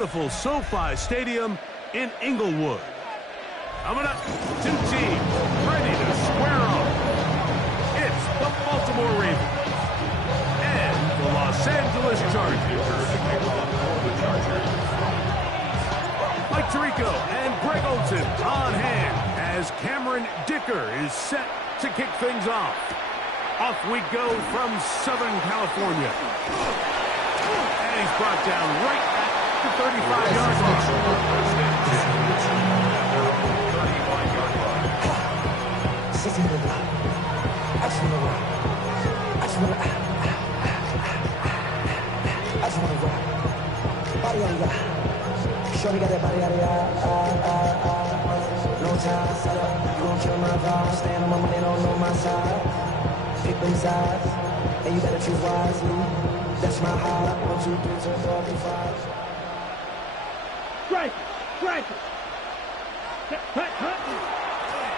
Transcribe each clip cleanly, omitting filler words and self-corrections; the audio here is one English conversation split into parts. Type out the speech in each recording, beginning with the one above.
Beautiful SoFi Stadium in Inglewood. Coming up, two teams ready to square off. It's the Baltimore Ravens and the Los Angeles Chargers. Mike Tirico and Greg Olsen on hand as Cameron Dicker is set to kick things off. Off we go from Southern California. And he's brought down right at the 35-yard line. Shorty got that body, no time, set up, you gon' kill my vibe. Stand on my money, don't know my side. Pick them sides, and you better choose wisely. That's my high, 1, 2, 3, 4, 5. Strike it.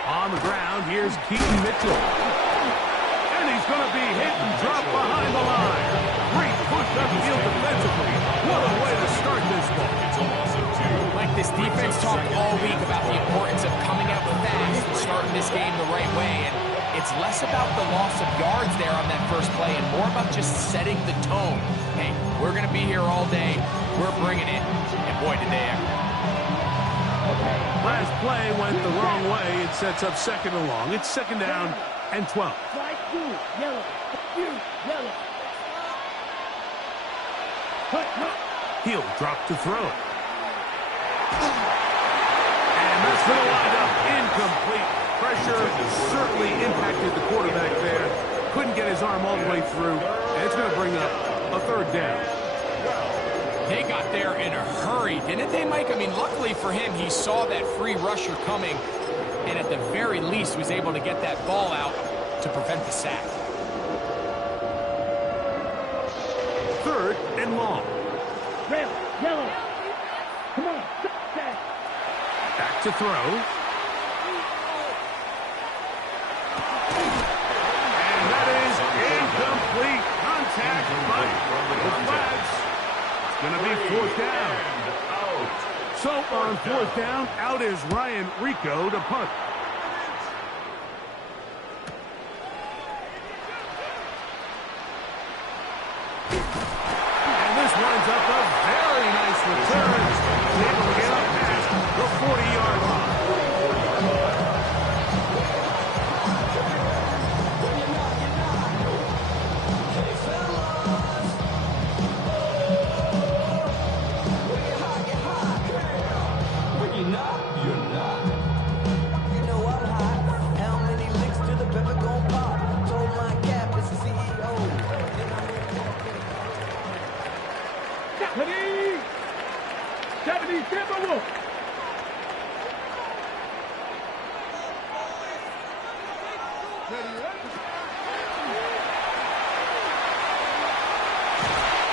On the ground, here's Keaton Mitchell. And he's going to be hit and dropped behind the line. Great push upfield defensively. What a way to start this ball. It's a loss of 2. Like this defense talked all week about the importance of coming out fast and starting this game the right way. And it's less about the loss of yards there on that first play and more about just setting the tone. Hey, we're going to be here all day. We're bringing it. And boy, did they ever. Last play went the wrong way. It sets up second and long. It's second down and 12. Strike 2, yellow. He'll drop to throw. And that's going to wind up incomplete. Pressure certainly impacted the quarterback there. Couldn't get his arm all the way through. And it's going to bring up a third down. They got there in a hurry, didn't they, Mike? I mean, luckily for him, he saw that free rusher coming and at the very least was able to get that ball out to prevent the sack. Third and long. Red, yellow. Come on. Back to throw. And that is incomplete. Contact, but the flags. It's going to be fourth down. So on fourth down, out is Ryan Rico to punt. And this winds up a very nice return. Able to get up past the 40-yard line.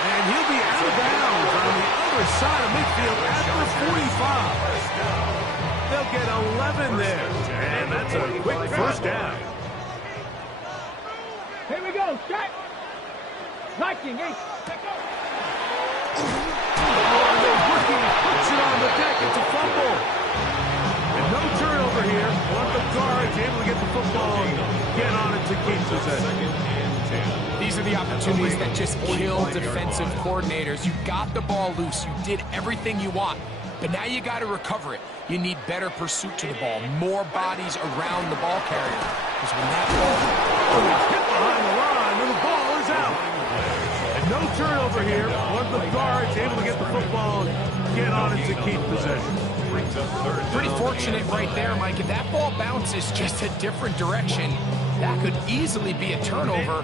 And he'll be out of bounds on the other side of midfield at the 45. They'll get 11 there. And that's a quick first down. Here we go. Shot. Liking 8. The rookie puts it on the deck. It's a fumble. And no turnover here. One of the guards able to get the football, get on it to keep possession. These are the opportunities that just kill defensive coordinators. You got the ball loose. You did everything you want. But now you got to recover it. You need better pursuit to the ball, more bodies around the ball carrier. Because when that ball hit behind the line, and the ball is out. And no turnover here. One of the guards able to get the football, get on it to keep possession. Pretty fortunate right there, Mike. If that ball bounces just a different direction, that could easily be a turnover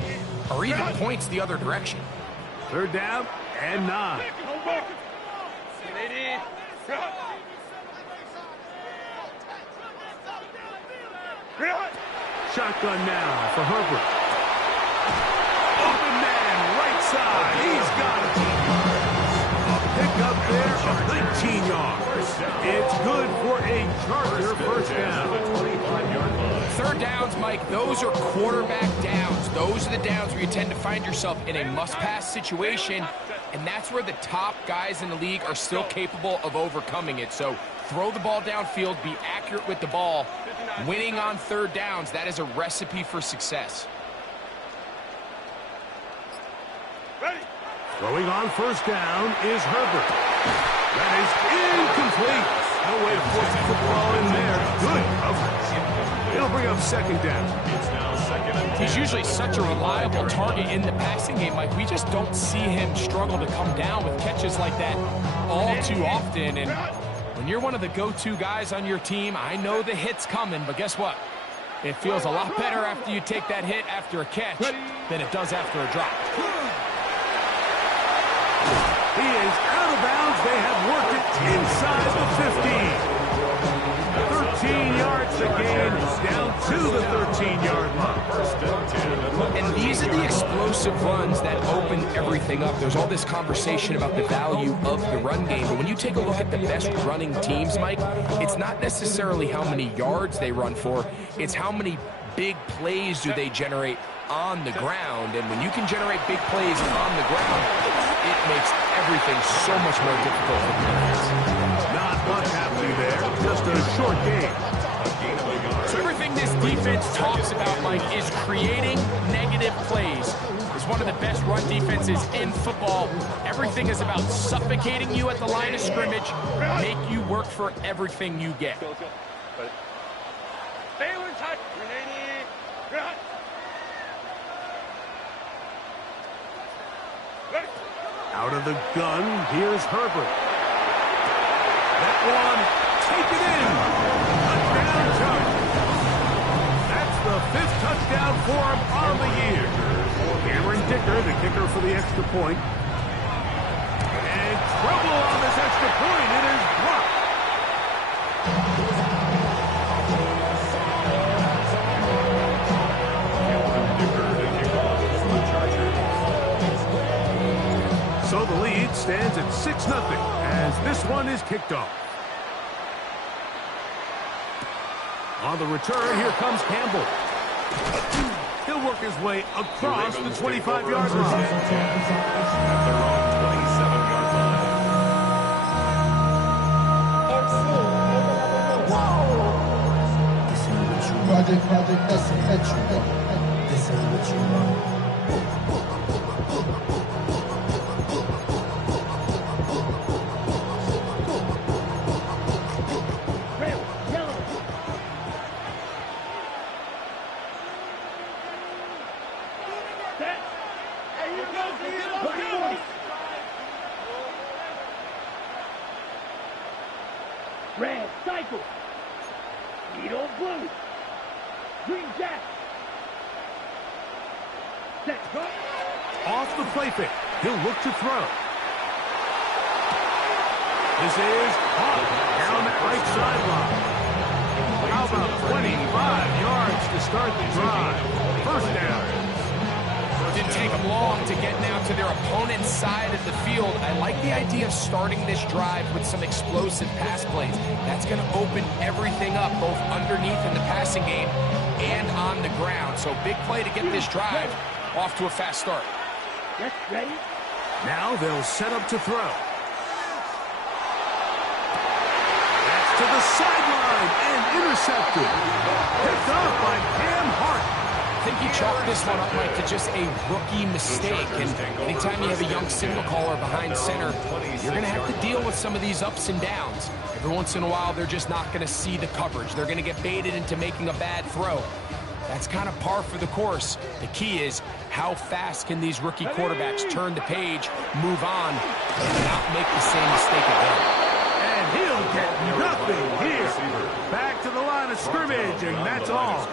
or even points the other direction. Third down and 9. Shotgun now for Herbert. Open man, right side. He's got it. A pickup there of 19 yards. It's good for a Charger first down. Third downs, Mike, those are quarterback downs. Those are the downs where you tend to find yourself in a must-pass situation. and that's where the top guys in the league are still capable of overcoming it. So throw the ball downfield, be accurate with the ball. Winning on third downs, that is a recipe for success. Throwing on first down is Herbert. That is incomplete. No way to force the football in there. Good coverage. It'll bring up second down. He's usually such a reliable target in the passing game, Mike. We just don't see him struggle to come down with catches like that all too often. And when you're one of the go-to guys on your team, I know the hit's coming, but guess what? It feels a lot better after you take that hit after a catch than it does after a drop. He is out of bounds. They have worked it inside the 15. 13 yards to gain, down to the 13-yard line. And these are the explosive runs that open everything up. There's all this conversation about the value of the run game, but when you take a look at the best running teams, Mike, it's not necessarily how many yards they run for, it's how many big plays do they generate on the ground. And when you can generate big plays on the ground, it makes everything so much more difficult for the defense. Not much happening there, just a short game. So everything this defense talks about, Mike, is creating negative plays. It's one of the best run defenses in football. Everything is about suffocating you at the line of scrimmage, make you work for everything you get. Out of the gun, here's Herbert. That one, take it in. Touchdown, Chargers. That's the 5th touchdown for him on the year. Cameron Dicker, the kicker for the extra point. And trouble on this extra point. It is blocked. So the lead stands at 6-0 as this one is kicked off. On the return, here comes Campbell. He'll work his way across the 25-yard line. Project, this ain't what you want. Red, cycle. Needle blue. Green jack. Set, go. Off the play fake. He'll look to throw. This is caught down that right sideline. How about 25 yards to start the drive? First down. Didn't take them long to get now to their opponent's side of the field. I like the idea of starting this drive with some explosive pass plays. That's going to open everything up, both underneath in the passing game and on the ground. So big play to get this drive off to a fast start. Yes, ready? Now they'll set up to throw. That's to the sideline and intercepted. Picked off by Cam Hart. I think he chalked this one up, Mike, to just a rookie mistake. And anytime you have a young signal caller behind center, you're going to have to deal with some of these ups and downs. Every once in a while, they're just not going to see the coverage. They're going to get baited into making a bad throw. That's kind of par for the course. The key is how fast can these rookie quarterbacks turn the page, move on, and not make the same mistake again. And he'll get nothing here. Back to the line of scrimmage, and that's all.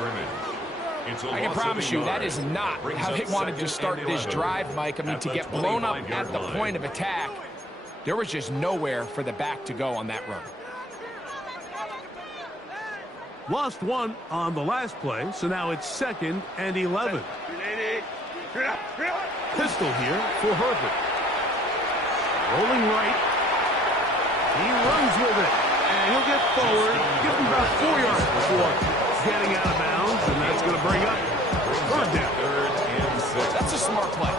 I can promise you that is not how they wanted to start this drive, Mike. I mean, to get blown up at the point of attack, there was just nowhere for the back to go on that run. Lost one on the last play, so now it's 2nd and 11. Pistol here for Herbert. Rolling right. He runs with it, and he'll get forward. Give him about 4 yards before getting out of bounds, and that's going to bring up 3rd down. That's a smart play.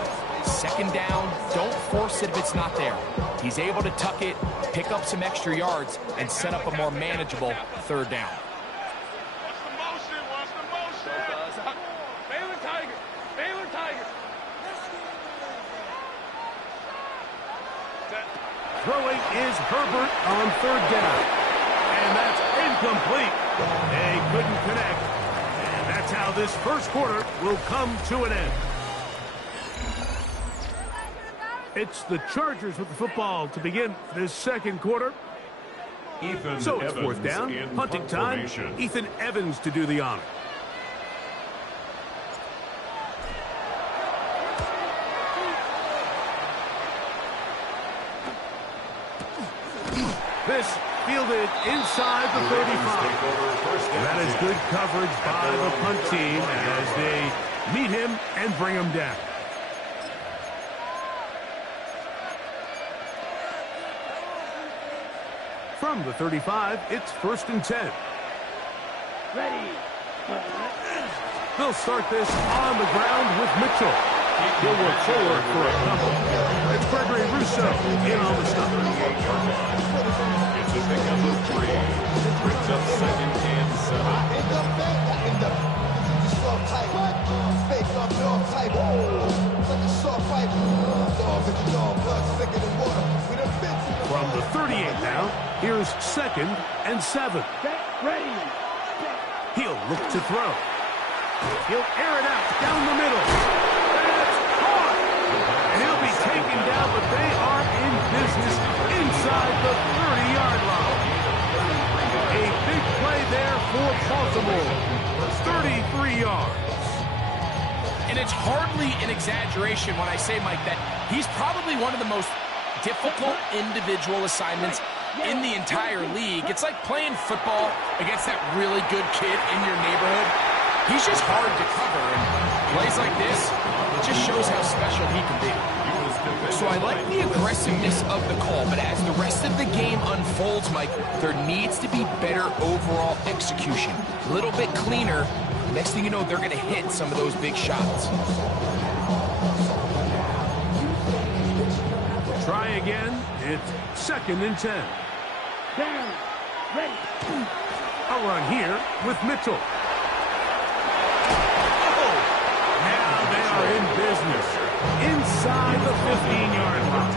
second down, don't force it if it's not there. He's able to tuck it, pick up some extra yards, and set up a more manageable third down. Throwing is Herbert on third down. And that's incomplete. They couldn't connect. And that's how this first quarter will come to an end. It's the Chargers with the football to begin this second quarter. So it's fourth down, punting time. Ethan Evans to do the honor. This fielded inside the 35. That is good coverage by the punt team as they meet him and bring him down. From the 35, it's 1st and 10. Ready. They'll start this on the ground with Mitchell. He'll work forward for a couple. It's Gregory Rousseau in on the stop. It's a pickup of 3. Brings up 2nd and 7. From the 38 now, here's 2nd and 7. Ready. He'll look to throw. He'll air it out down the middle. That's caught. And he'll be taken down, but they are in business inside the 30-yard line. A big play there for Baltimore. 33 yards. And it's hardly an exaggeration when I say, Mike, that he's probably one of the most difficult individual assignments in the entire league. It's like playing football against that really good kid in your neighborhood. He's just hard to cover, and plays like this, it just shows how special he can be. So I like the aggressiveness of the call, but as the rest of the game unfolds, Mike, there needs to be better overall execution. A little bit cleaner. Next thing you know, they're going to hit some of those big shots. Try again. It's 2nd and 10. Down. Ready. A run here with Mitchell. Now they are in business. Inside the 15-yard line.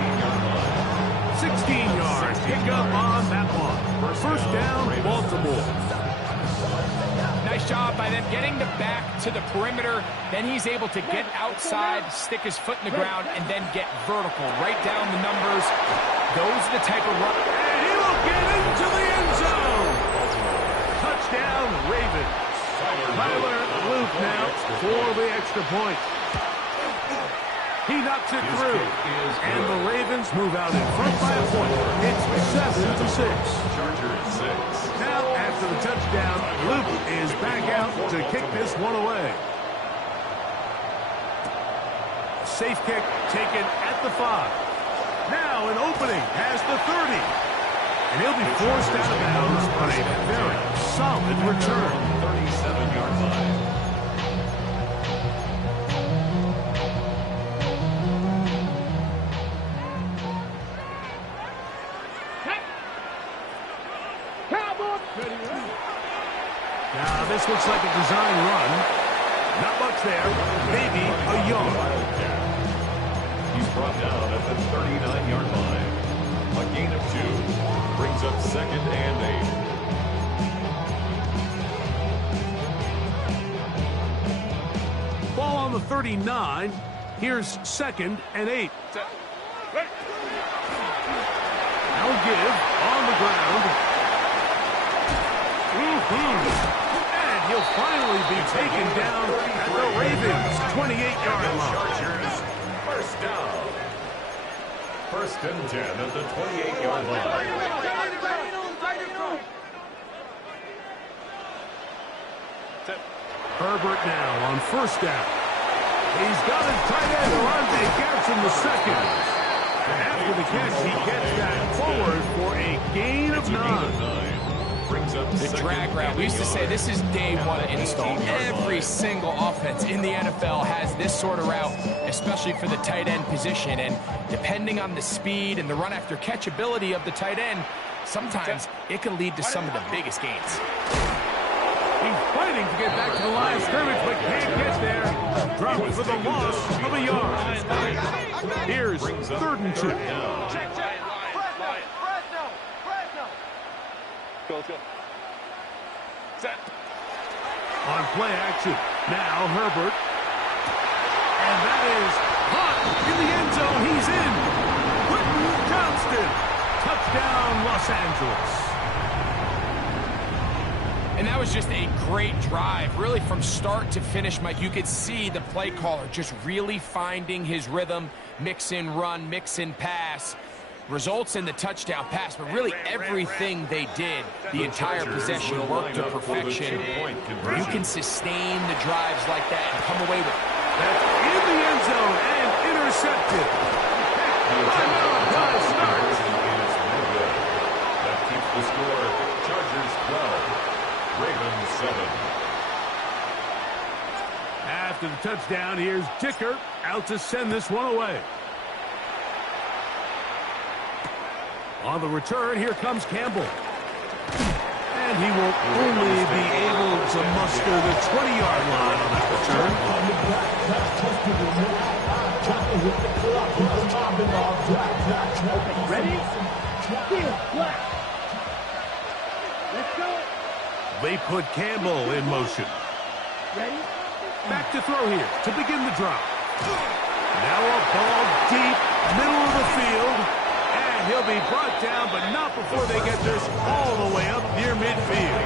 16 yards. Pick up on that one. 1st down, Baltimore. Nice job by them getting the back to the perimeter. Then he's able to get outside, stick his foot in the ground, and then get vertical. Right down the numbers. Those are the type of run. And he will get into the end zone. Touchdown, Ravens. Tyler Luke now for the extra point. He knocks it through. And the Ravens move out in front by a point. It's 7-6. Chargers 6. Now, after the touchdown, Luke is back out to kick this one away. Safe kick taken at the 5. Now an opening has the 30. And he'll be forced out of bounds on a very solid return. 37-yard line. Now this looks like a design run. Not much there. Maybe a yard. He's brought down at the 39-yard line. A gain of 2. Brings up 2nd and 8. Ball on the 39. Here's 2nd and 8. Now give on the ground. And he'll finally be taken down at the Ravens' 28-yard line. Chargers, 1st down. 1st and 10 at the 28-yard line. Herbert now on 1st down. He's got his tight end, Alante Garrison, the 2nd. And after the catch, he gets that forward for a gain of 9. Brings The drag route. We used to say this is day one install. Every single offense in the NFL has this sort of route, especially for the tight end position. And depending on the speed and the run after catch ability of the tight end, sometimes it can lead to some of the biggest gains. He's fighting to get back to the line of scrimmage, but can't get there. Dropped for the loss of a yard. Here's 3rd and 2. Let's go. Set. On play action. Now Herbert. And that is hot in the end zone. He's in. Quentin Johnston. Touchdown, Los Angeles. And that was just a great drive, really from start to finish, Mike. You could see the play caller just really finding his rhythm, mix in run, mix in pass. Results in the touchdown pass, but really everything they did, the entire possession worked to perfection. You can sustain the drives like that and come away with it. That's in the end zone and intercepted. Timeout does start. That keeps the score. Chargers 12, Ravens 7. After the touchdown, here's Dicker out to send this one away. On the return, here comes Campbell. And he will only be able to muster the 20-yard line on that return. Ready? Field flat. Let's go. They put Campbell in motion. Ready? Back to throw here to begin the drive. Now a ball deep, middle of the field. And he'll be brought down, but not before they get this all the way up near midfield.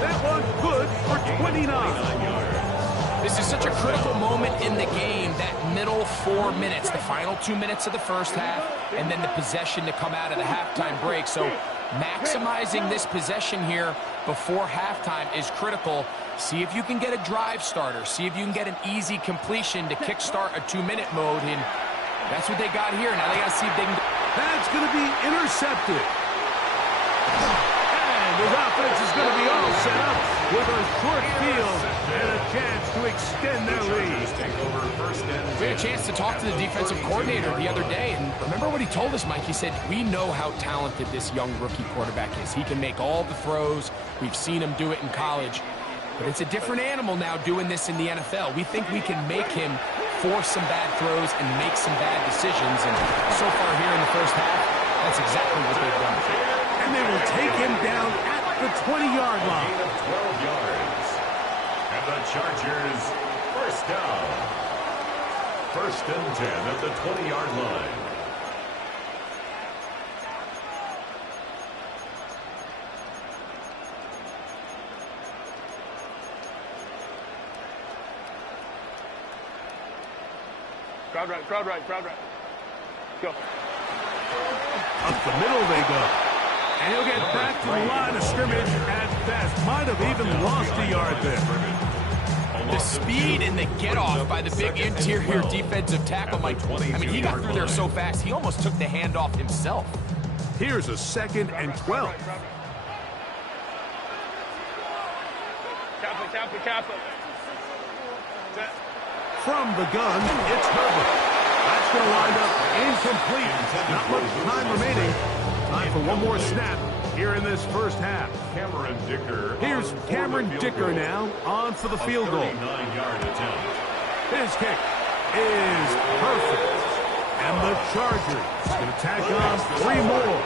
That one good for 29. This is such a critical moment in the game, that middle 4 minutes, the final 2 minutes of the first half, and then the possession to come out of the halftime break. So maximizing this possession here before halftime is critical. See if you can get a drive starter. See if you can get an easy completion to kickstart a 2-minute mode. And that's what they got here. Now they got to see if they can... That's going to be intercepted. And his offense is going to be all set up with a short field and a chance to extend their lead. We had a chance to talk to the defensive coordinator the other day, and remember what he told us, Mike? He said, we know how talented this young rookie quarterback is. He can make all the throws. We've seen him do it in college. But it's a different animal now doing this in the NFL. We think we can make him force some bad throws and make some bad decisions. And so far here in the first half, that's exactly what they've done. And they will take him down at the 20-yard line. 12 yards. And the Chargers, first down. 1st and 10 at the 20-yard line. Crowd right. Go. Up the middle they go. And he'll get back to the line of scrimmage at best. Might have even lost a yard there. The speed and the get-off by the big interior defensive tackle, Mike. I mean, he got through there so fast, he almost took the handoff himself. Here's a 2nd and 12. Kappa. From the gun, it's Herbert. That's going to wind up incomplete. Not much time remaining. Time for one more snap here in this first half. Cameron Dicker. Here's Cameron Dicker now on for the field goal. 39-yard attempt. His kick is perfect. And the Chargers going to tack on 3 more,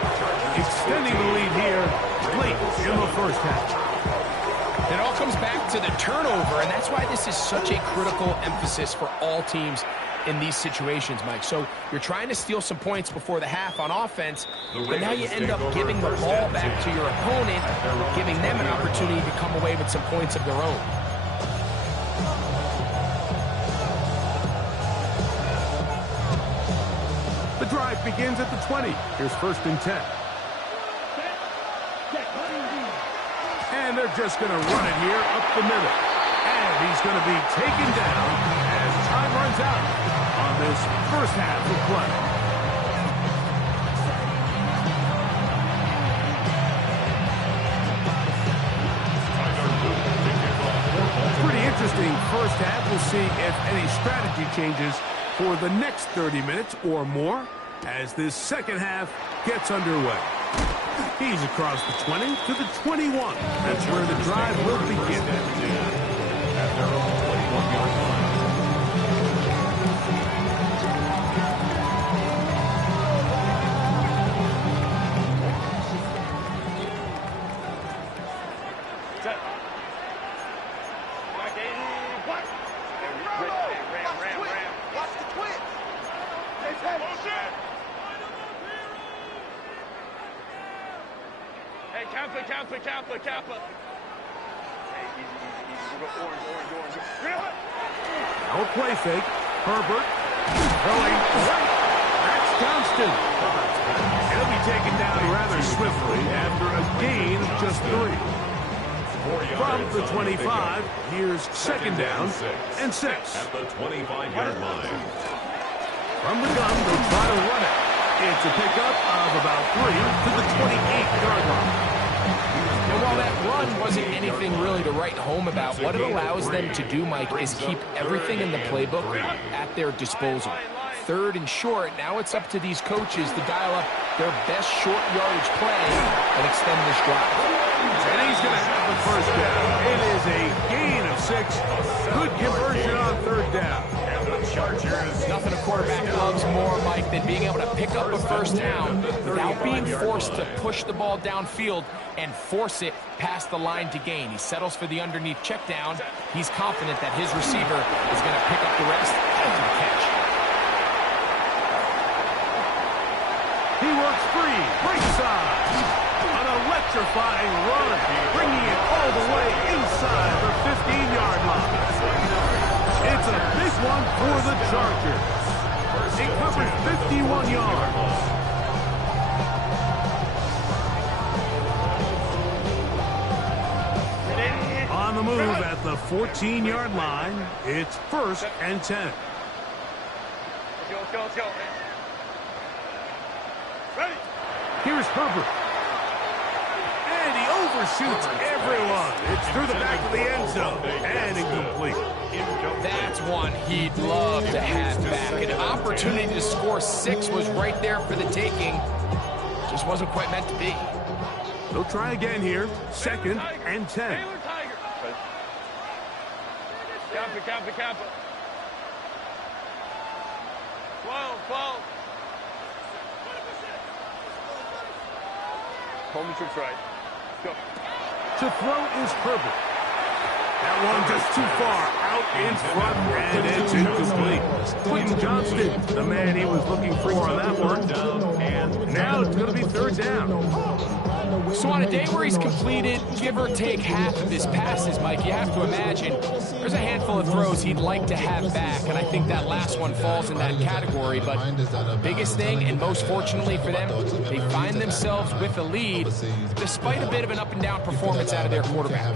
extending the lead here late in the first half. It all comes back to the turnover, and that's why this is such a critical emphasis for all teams in these situations, Mike. So you're trying to steal some points before the half on offense, but now you end up giving the ball back to your opponent, giving them an opportunity to come away with some points of their own. The drive begins at the 20. Here's 1st and 10. And they're just going to run it here up the middle. And he's going to be taken down as time runs out on this first half of play. we'll see if any strategy changes for the next 30 minutes or more as this second half gets underway. He's across the 20 to the 21. That's where the drive will begin. At their own 21-yard line. Set. Back in. What? Ram. Watch the twitch. Hey, Kappa. Hey, easy. We'll go orange. No play fake. Herbert throwing right. That's Johnston. He'll be taken down rather swiftly after a gain of just 3. From the 25, here's second down and 6. At the 25-yard line. From the gun, they'll try to run it. It's a pickup of about 3 to the 28-yard line. And while that run wasn't anything really to write home about, what it allows them to do, Mike, is keep everything in the playbook at their disposal. 3rd and short, now it's up to these coaches to dial up their best short yardage play and extend this drive. And he's going to have the first down. It is a gain of 6. Good conversion on 3rd down. And the Chargers. Nothing a quarterback loves more, Mike, than being able to pick up a first down without being forced to push the ball downfield and force it past the line to gain. He settles for the underneath check down. He's confident that his receiver is going to pick up the rest after the catch. He works free, right side. An electrifying run, bringing it all the way inside the 15-yard line. It's a big one for the Chargers. It covers 51 yards. On the move at the 14-yard line, it's 1st and 10. Let's go. Ready? Here's Herbert. And he overshoots everyone. It's through the back of the end zone and incomplete. That's one he'd love to have back. An opportunity to score 6 was right there for the taking. Just wasn't quite meant to be. They'll try again here. 2nd and 10. Taylor Tiger. Kappa. 12. Home tricks right. Go. To throw is Herbert. That one just too far out in front, and it's incomplete. Quentin Johnston, the man he was looking for on that one. And now it's going to be 3rd down. So on a day where he's completed, give or take half of his passes, Mike, you have to imagine there's a handful of throws he'd like to have back, and I think that last one falls in that category. But biggest thing, and most fortunately for them, they find themselves with a lead despite a bit of an up-and-down performance out of their quarterback.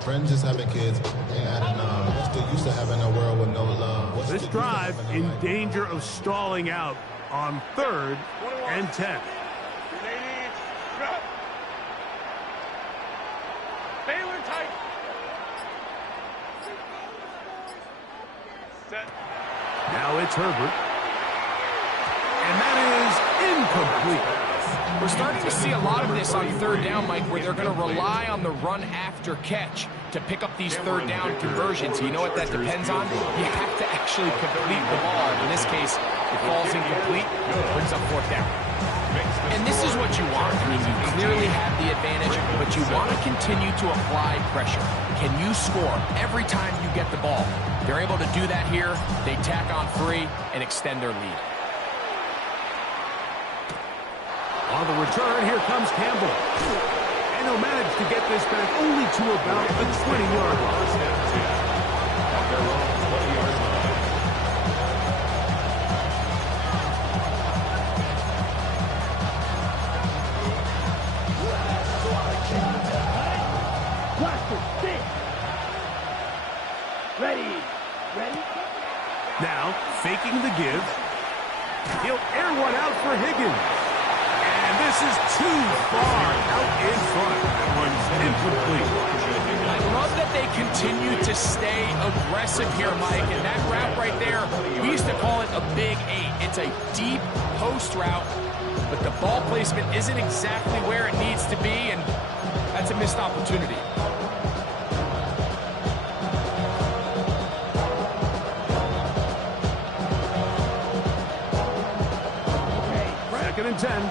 Friends just having kids, ain't had enough. Still used to having a world with no love. This drive in danger of stalling out on 3rd and 10. Taylor tight. Set. Now it's Herbert. And that is incomplete. We're starting to see a lot of this on 3rd down, Mike, where they're going to rely on the run after catch to pick up these 3rd down conversions. You know what that depends on? You have to actually complete the ball. In this case, it falls incomplete, brings up 4th down. And this is what you want. I mean, you clearly have the advantage, but you want to continue to apply pressure. Can you score every time you get the ball? They're able to do that here. They tack on 3 and extend their lead. On the return, here comes Campbell. And he'll manage to get this back only to about the 20-yard line. At their own 20-yard line. Ready? Now, faking the give. He'll air one out for Higgins. And This is too far out in front. That one's incomplete. I love that they continue to stay aggressive here, Mike. And that route right there, we used to call it a big 8. It's a deep post route, but the ball placement isn't exactly where it needs to be, and that's a missed opportunity. Second and 10.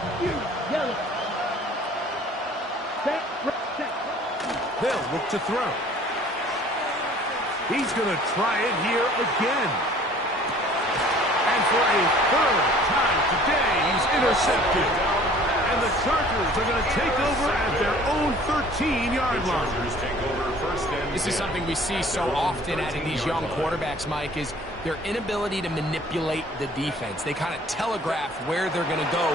They'll look to throw. He's going to try it here again. And for a third time today, he's intercepted. And the Chargers are going to take over at their own 13-yard line. This is something we see so often out of these young quarterbacks, Mike, is their inability to manipulate the defense. They kind of telegraph where they're going to go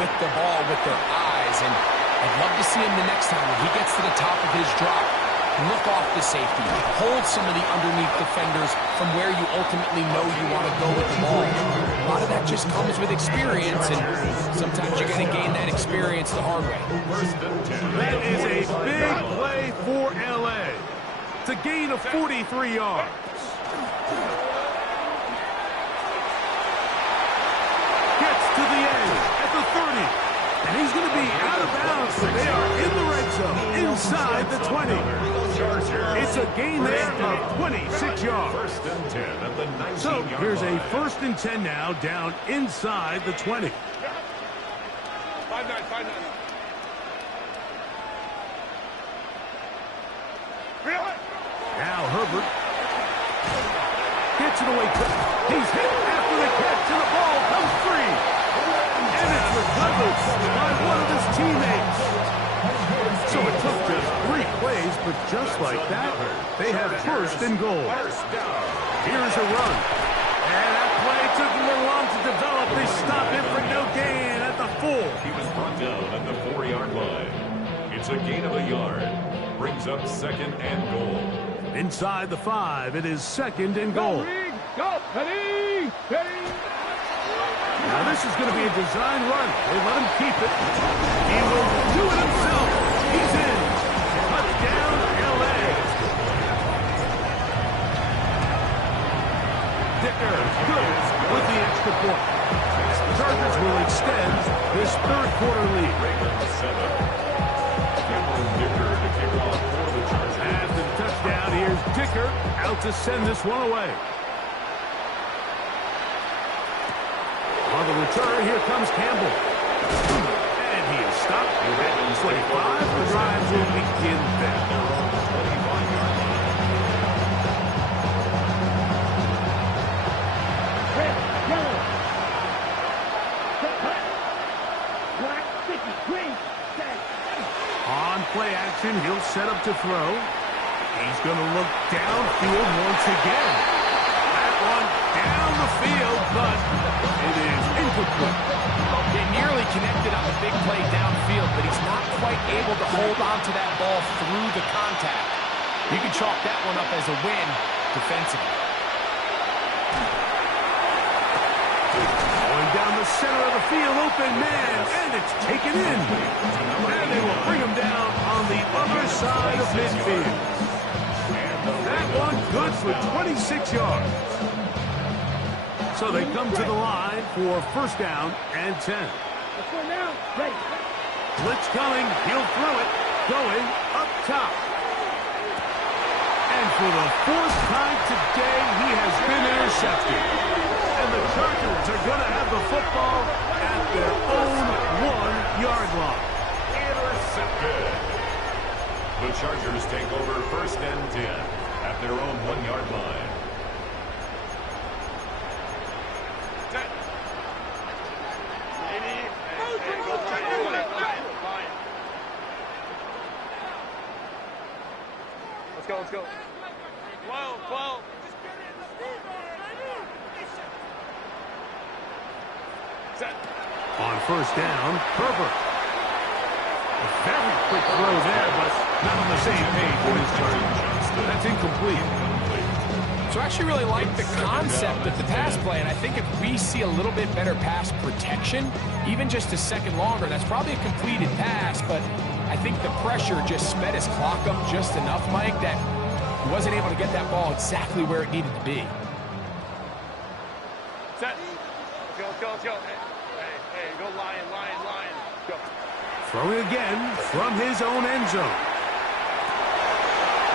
with the ball with their eyes. And I'd love to see him the next time when he gets to the top of his drop. Look off the safety. Hold some of the underneath defenders from where you ultimately know you want to go with the ball. A lot of that just comes with experience, and sometimes you're going to gain that experience the hard way. That is a big play for L.A. It's a gain of 43 yards. Gets to the edge at the 30. And he's going to be out of bounds, but they are in the red zone, inside the 20. It's a gain there of 26 yards. So here's a 1st and 10 now, down inside the 20. 5-9. Now Herbert gets it away quick. He's hit after the catch, and the ball comes free. And it's recovered by one of his teammates. So it took just 3 plays, but just like that, they have 1st and goal. Here's a run. And that play took a little long to develop. They stopped it for no gain at the 4. He was brought down at the 4-yard line. It's a gain of a yard. Brings up 2nd and goal. Inside the 5, it is 2nd and goal. Go, Penny! Now this is going to be a design run. They let him keep it. He will do it himself. He's in. Touchdown, L.A. Dicker good with the extra point. The Chargers will extend this 3rd quarter lead. After the touchdown, here's Dicker out to send this one away. On the return, here comes Campbell. And he is stopped at 25. The drive will begin then. Red, yellow. Black, sticky, green, red. On play action, he'll set up to throw. He's going to look downfield once again. That one down the field, but it is incomplete. They nearly connected on the big play downfield, but he's not quite able to hold on to that ball through the contact. You can chalk that one up as a win defensively. Going down the center of the field, open man, and it's taken in. And they will bring him down on the other side of midfield. That one good for 26 yards. So they come to the line for 1st down and 10. Let's go now. Ready. Blitz coming. He'll throw it. Going up top. And for the 4th time today, he has been intercepted. And the Chargers are going to have the football at their own 1-yard line. Intercepted. The Chargers take over 1st and 10 at their own 1-yard line. Let's go. 12. Set. On 1st down, Herbert. A very quick throw there, but not on the same page with his target. That's incomplete. So I actually really like the concept of the pass play, and I think if we see a little bit better pass protection, even just a second longer, that's probably a completed pass, but I think the pressure just sped his clock up just enough, Mike, that he wasn't able to get that ball exactly where it needed to be. Set. Let's go. Hey, go Lion. Go. Throwing again from his own end zone.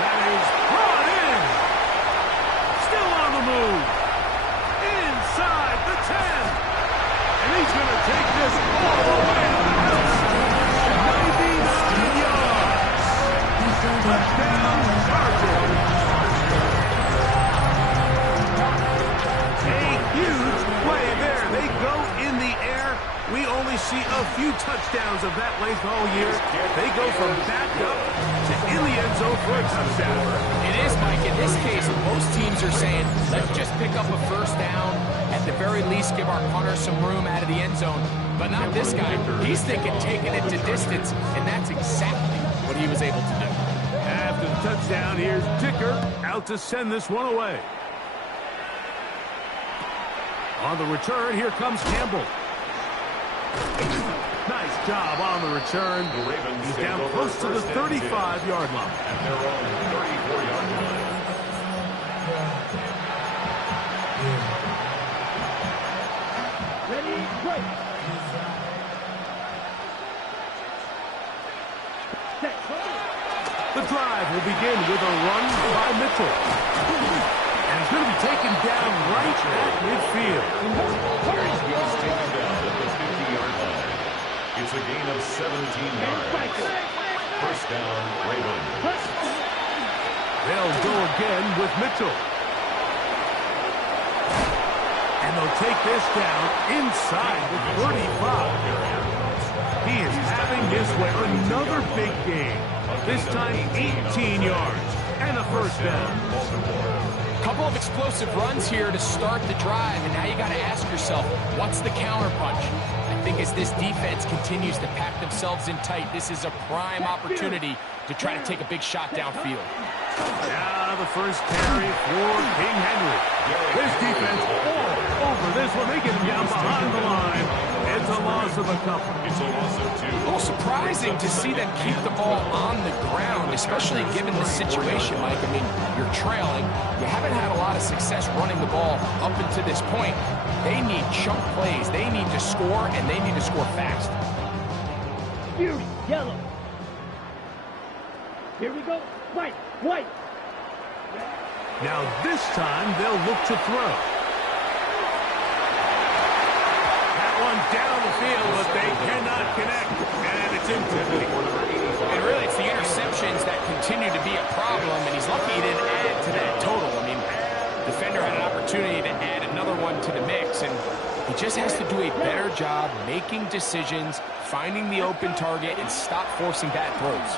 That is brought in. Still on the move. Inside the 10. And he's going to take this all the way to the house. 99 yards. Touchdown, Chargers. A huge play there. They go in the air. We only see a few touchdowns of that length all year. They go from back up to in the end zone for a touchdown. It is, Mike. In this case, most teams are saying, let's just pick up a first down. At the very least, give our punter some room out of the end zone. But not this guy. He's thinking taking it to distance, and that's exactly what he was able to do. After the touchdown, here's Dicker out to send this one away. On the return, here comes Campbell. Nice job on the return. He's down close to the 35-yard line. At their own 34-yard line. Ready, break. Set. The drive will begin with a run by Mitchell. And he's going to be taken down right at midfield. He was taken down at the 50-yard line. It's a gain of 17 yards. First down, Ravens. They'll go again with Mitchell. And they'll take this down inside the 35. He is having his way. Another big game. This time 18 yards and a first down. Couple of explosive runs here to start the drive, and now you got to ask yourself, what's the counterpunch? I think as this defense continues to pack themselves in tight, this is a prime opportunity to try to take a big shot downfield. Now the first carry for King Henry. This defense all over this one. They get him down behind the line. It's a loss of a couple. It's a loss of 2. A little surprising to see them keep the ball on the ground, especially given the situation, Mike. I mean, you're trailing. You haven't had a lot of success running the ball up until this point. They need chunk plays. They need to score, and they need to score fast. Fury, yellow. Here we go. White. Now this time they'll look to throw. That one down the field, but they cannot connect, and it's incomplete. And really, it's the interceptions that continue to be a problem, and he's lucky he didn't add to that total. I mean, defender had an opportunity to add another one to the mix, and he just has to do a better job making decisions, finding the open target, and stop forcing bad throws.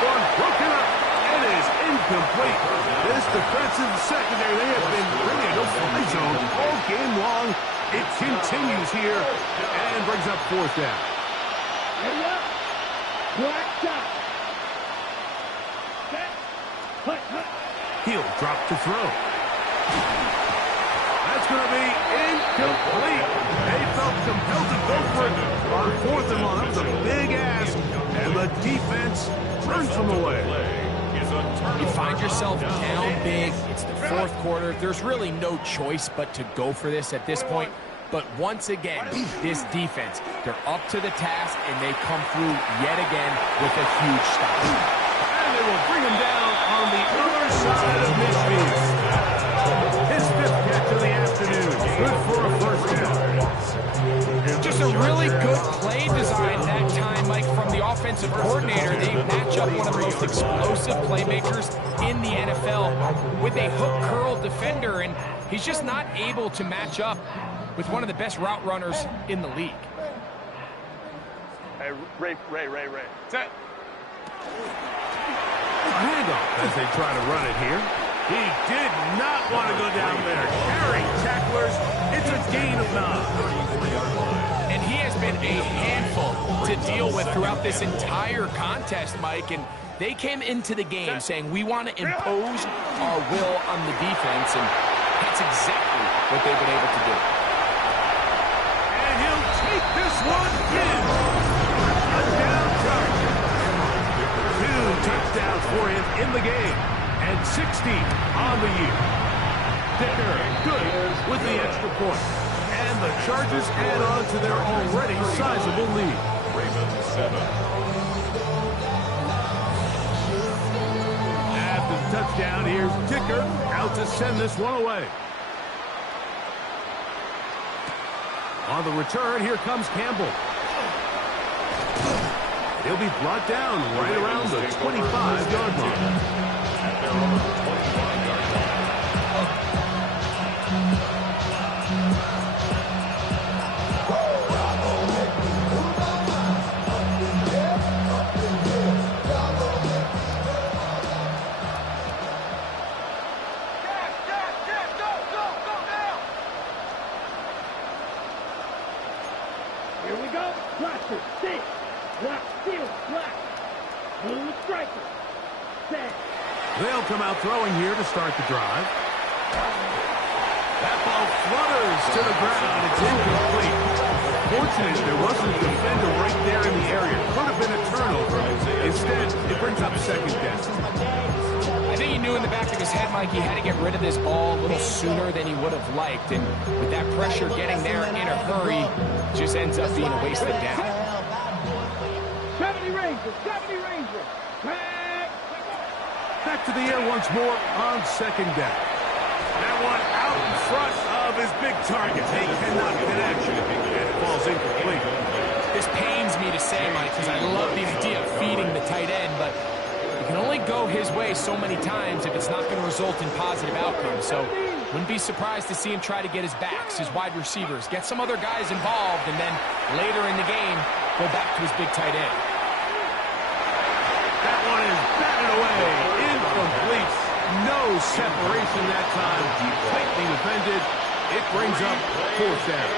One broken up. It is incomplete. This defensive secondary, they have been bringing the fly zone all game long. It continues here and brings up fourth down. Ready up. Black shot. Set. Hut. He'll drop to throw. That's going to be incomplete. They felt compelled to go for it on fourth and long. That was a big ask, and the defense turns them away. You find yourself down big. It's the fourth quarter. There's really no choice but to go for this at this point. But once again, this defense, they're up to the task, and they come through yet again with a huge stop. And they will bring him down on the other side of midfield. His fifth catch of the afternoon. Good for a first down. Just a really good play design that time, Mike, from the offensive coordinator. They match up one of the most explosive playmakers in the NFL with a hook curl defender, and he's just not able to match up with one of the best route runners in the league. Hey, Ray. Set. A handoff as they try to run it here. He did not want to go down there. Carrying tacklers. It's a gain of 9. And he has been a handful to deal with throughout this entire contest, Mike. And They came into the game saying, we want to impose our will on the defense, and that's exactly what they've been able to do. And he'll take this one in. Touchdown Chargers. 2 touchdowns for him in the game, and 60 on the year. Dicker good with the extra point. And the Chargers add on to their already sizable lead. Ravens 7. After the touchdown, here's Dicker out to send this one away. On the return, here comes Campbell. He'll be brought down right around the 25-yard line. At their own 25-yard line. Here we go. Watch it. Six. Block. Steal. Block. Move striker. Set. They'll come out throwing here to start the drive. That ball flutters to the ground. It's incomplete. Fortunate there wasn't a defender right there in the area. Could have been a turnover. Instead, it brings up second down. I think he knew in the back of his head, Mike, he had to get rid of this ball a little sooner than he would have liked. And with that pressure getting there in a hurry, just ends up being a wasted down. 70 Rangers. 70 Rangers. Back to the air once more on second down. That one out in front of his big target. They cannot connect. And it falls incomplete. This pains me to say, Mike, because I love the idea of feeding the tight end, but it can only go his way so many times if it's not going to result in positive outcomes. So wouldn't be surprised to see him try to get his backs, his wide receivers, get some other guys involved, and then later in the game, go back to his big tight end. That one is batted away. Incomplete. No separation that time. Tightly defended. It brings up fourth down.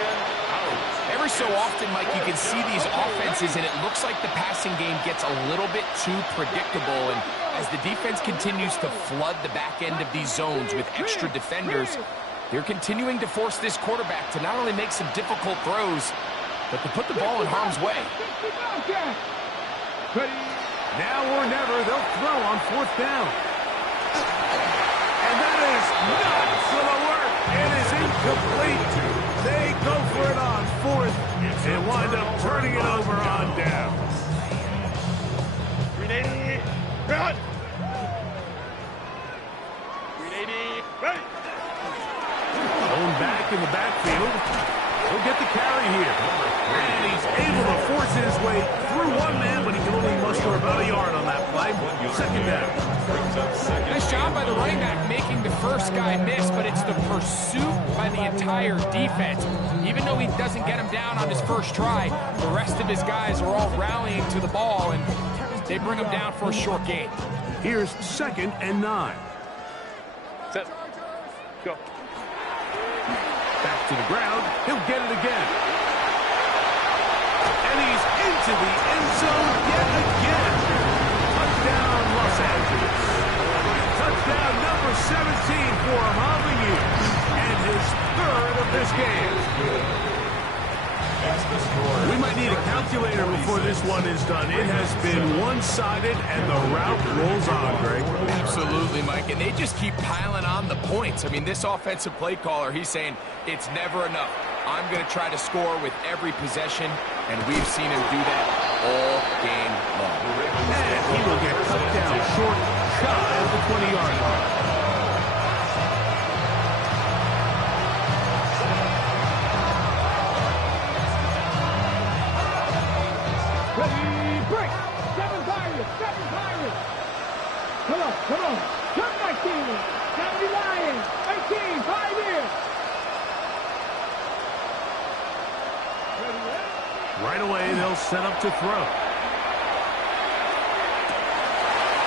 Every so often, Mike, you can see these offenses, and it looks like the passing game gets a little bit too predictable. And as the defense continues to flood the back end of these zones with extra defenders, they're continuing to force this quarterback to not only make some difficult throws, but to put the ball in harm's way. Now or never, they'll throw on fourth down. And that is not going to work. It is incomplete. They go for it on fourth and wind up turning it over on down. 380. Run. 380. Ready. Going back in the backfield. He'll get the carry here. And he's able to force his way through one man, but he can only muster about a yard on that play. Second down. Nice job by the running back making the first guy miss, but it's the pursuit by the entire defense. Even though he doesn't get him down on his first try, the rest of his guys are all rallying to the ball, and they bring him down for a short gain. Here's 2nd and 9. Set. Go. Back to the ground. He'll get it again. And he's into the end zone yet again. Touchdown, Los Angeles. Touchdown number 17 for him on the year. And his 3rd of this game. We might need a calculator before this one is done. It has been one-sided, and the route rolls on, Greg. Absolutely, Mike, and they just keep piling on the points. I mean, this offensive play caller, he's saying it's never enough. I'm going to try to score with every possession, and we've seen him do that all game long. And he will get cut down short, shy of the 20-yard line. Break. 7 Pirates. 7 Pirates. Come on. Come on. Come back, team. 70 Lions. 18. 5 here. Right away, they'll set up to throw.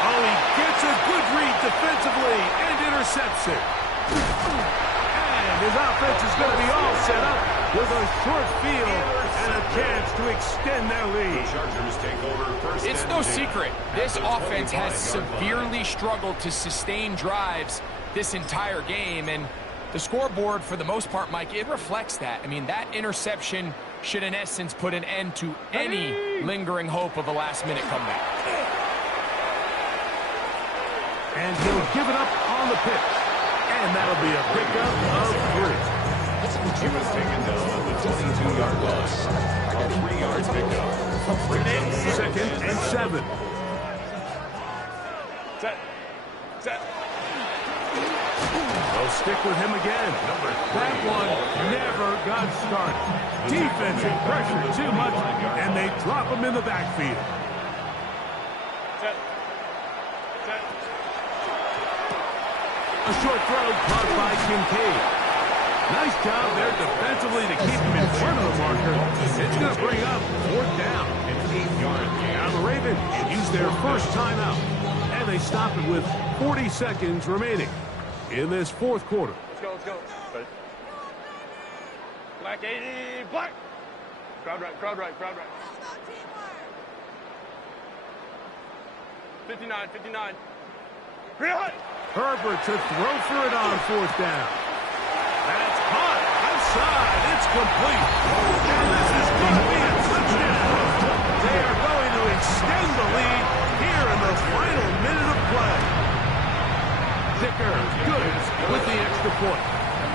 Oh, he gets a good read defensively and intercepts it. And his offense is going to be all set up with a short field and a chance to extend their lead. The Chargers take over first. It's no secret. This offense has severely struggled to sustain drives this entire game, and the scoreboard, for the most part, Mike, it reflects that. I mean, that interception should, in essence, put an end to any lingering hope of a last-minute comeback. And he'll give it up on the pitch. And that'll be a pickup of 3. He was taken down at the 22-yard line. A 3-yard pickup. Second and 7. Set. They'll stick with him again. That one never got started. Defensive pressure too much, and they drop him in the backfield. Set. A short throw caught by Kincaid. Nice job there defensively to keep him in front of the marker. It's going to bring up 4th down. An 8-yard gain. Now the Ravens use their first timeout, and they stop it with 40 seconds remaining in this 4th quarter. Let's go. Black 80, black. Crowd right. 59. Real. Herbert to throw for it on 4th down. That's hot. Outside. It's complete. And this is going to be a touchdown. They are going to extend the lead here in the final minute of play. Dicker, good with the extra point.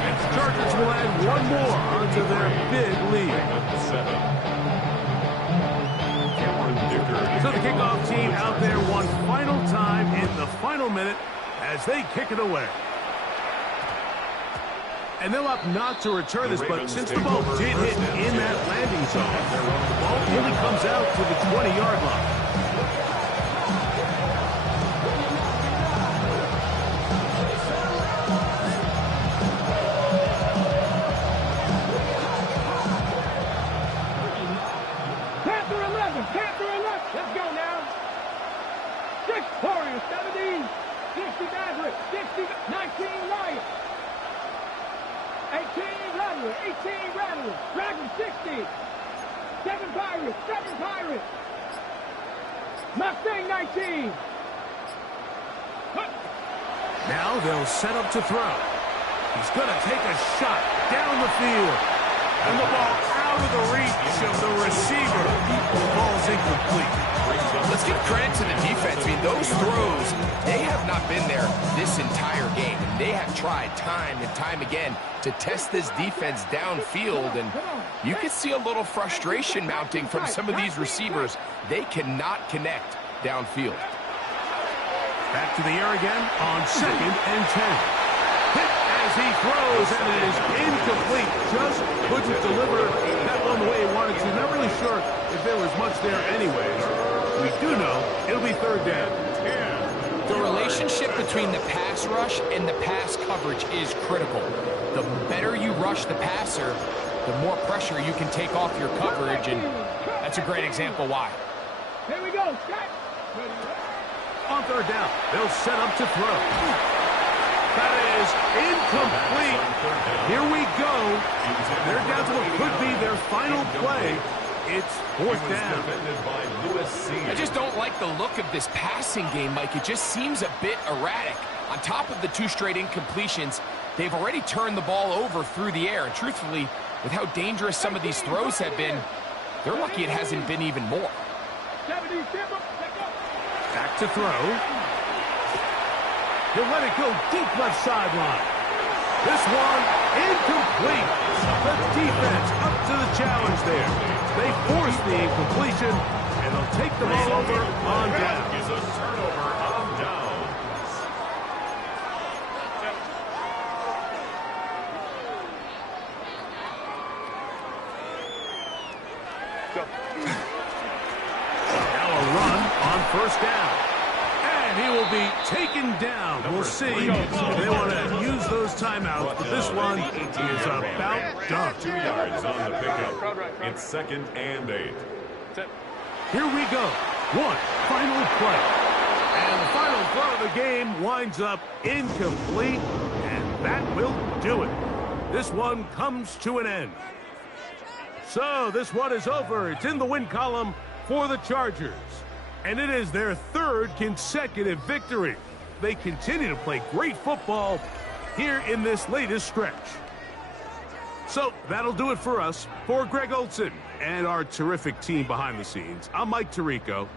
And Chargers will add one more onto their big lead. So the kickoff team out there one final time in the final minute as they kick it away. And they'll opt not to return this, but since the ball did hit in that landing zone, the ball only comes out to the 20-yard line. Panther 11. Let's go now. 6 Warriors, 17. 60 Maverick. 60, 19 Lions. 18 Rattler. 18 Rattler. Dragon 60. 7 Pirates. 7 Pirates. Mustang 19. Now they'll set up to throw. He's going to take a shot down the field. And the ball out of the reach of the receiver. The ball's incomplete. Let's give credit to the defense. I mean, those throws, they have not been there this entire game. And they have tried time and time again to test this defense downfield. And you can see a little frustration mounting from some of these receivers. They cannot connect downfield. Back to the air again on 2nd and 10. Hit as he throws, and it is incomplete. Just couldn't deliver that one the way he wanted to. Not really sure if there was much there anyways. We do know it'll be 3rd down. The relationship between the pass rush and the pass coverage is critical. The better you rush the passer, the more pressure you can take off your coverage, and that's a great example why. Here we go. On 3rd down, they'll set up to throw. That is incomplete. Here we go. They're down to what could be their final play. It's 4th down. I just don't like the look of this passing game, Mike. It just seems a bit erratic. On top of the 2 straight incompletions, they've already turned the ball over through the air. And truthfully, with how dangerous some of these throws have been, they're lucky it hasn't been even more. Back to throw. He'll let it go deep left sideline. This one incomplete. The defense up to the challenge there. They force the incompletion, and they'll take the ball over on down. Is a turnover on downs. Now a run on 1st down. And he will be taken down. We'll see. They want to use those timeouts, but this one is about done. 2 yards on the pickup. It's 2nd and 8. Here we go. One final play. And the final throw of the game winds up incomplete, and that will do it. This one comes to an end. So this one is over. It's in the win column for the Chargers. And it is their third consecutive victory. They continue to play great football here in this latest stretch. So that'll do it for us. For Greg Olson and our terrific team behind the scenes, I'm Mike Tirico.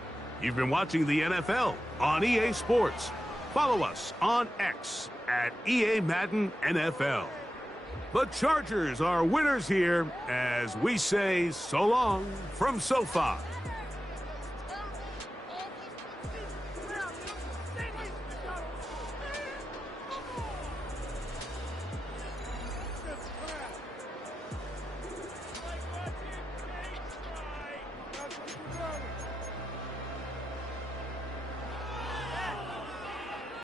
You've been watching the NFL on EA Sports. Follow us on X at EA Madden NFL. The Chargers are winners here as we say so long from SoFi.